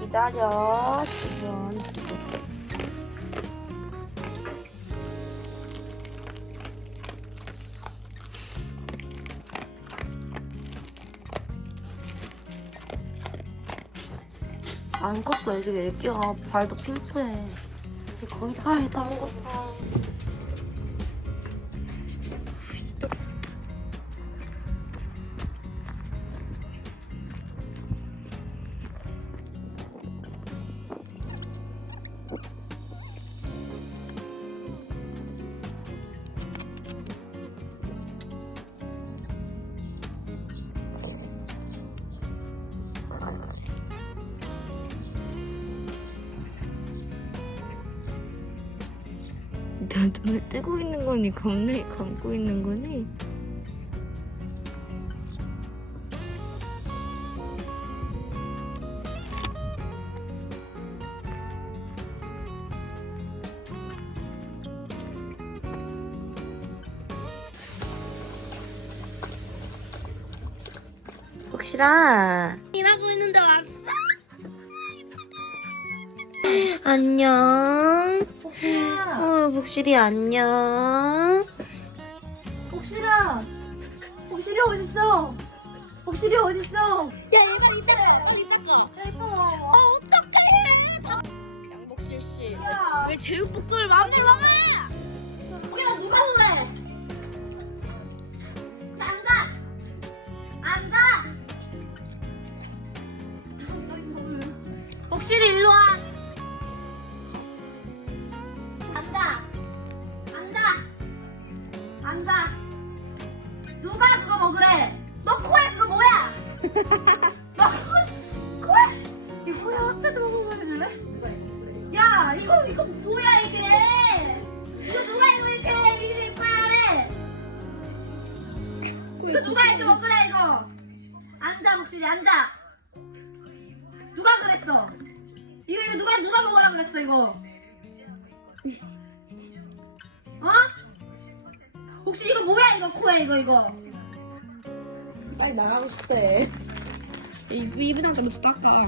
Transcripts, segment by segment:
기다려 지금. 안 컸어 이제 애기가 발도 핑크해. 이제 거의 다 해도 안 컸어 눈을 뜨고 있는 거니 겁나 감고 있는 거니? 혹시라 일하고 있는데 왔어? 안녕 복실아, 어, 복실이 안녕. 복실아, 복실이 어딨어? 복실이 어딨어? 야, 얘가 이따가 닦아. 예뻐. 아, 어떡해. 양복실 씨. 야, 왜 제육 볶음을 마음대로 먹어? 앉아. 누가 그거 먹으래? 너 코에 그거 뭐야? 너 코- 코에 이 코에 헛돼 좀 먹은 거 해줄래? 야 이거 이거 뭐야 이게? 이거 누가 이거 이렇게 이렇게 이빨해? 이거 누가 이렇게 먹으래 이거? 앉아 목소리 앉아. 누가 그랬어? 이거 이거 누가 누가 먹으라 그랬어 이거? 혹시 이거 뭐야 이거 코에 이거 이거? 빨리 나가고 싶대. 이 이부장 좀 먼저 닦아.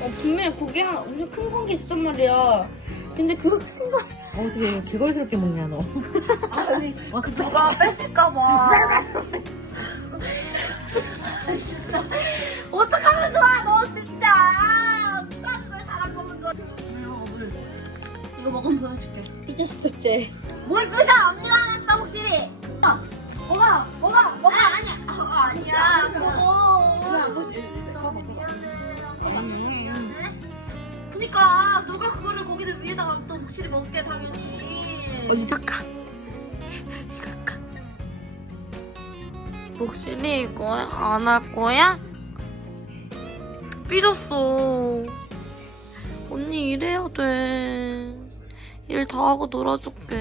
어, 분명히 고기 하나 엄청 큰 건 게 있단 말이야. 근데 그거 큰 거. 어떻게 개걸스럽게 먹냐 너. 아니 그 누가 뺐을까봐 진짜 어떡하면 좋아 너 진짜 이거 먹으면 보여줄게. 삐졌었지. 뭘 끄자! 언니가 안 했어 혹시? 어, 먹어 먹어 먹어 아, 아니야. 어, 아니야. 먹어 그니까 누가 그거를 거기를 위에다가 또 혹시 먹게 당연히. 닦아. 이거 닦아. 복실이 이거 안 할 거야? 삐졌어. 언니 일해야 돼. 일 다 하고 놀아줄게.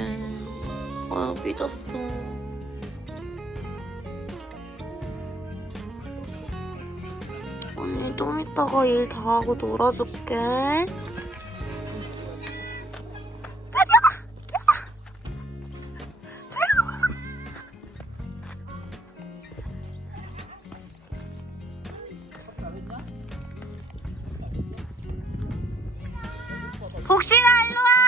아, 삐졌어. 언니 좀 이따가 일 다 하고 놀아줄게. 복실아 일로 와.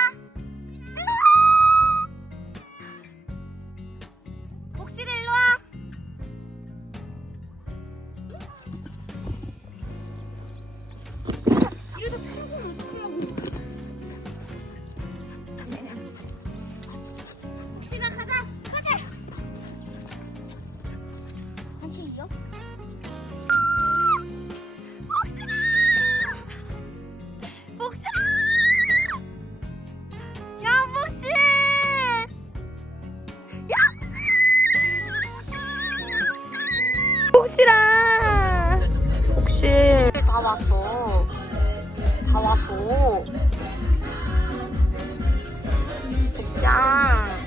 간식이요? 복실아. 복실아. 양복씨! 복실아! 복실 다 왔어. 다 왔어. 복장.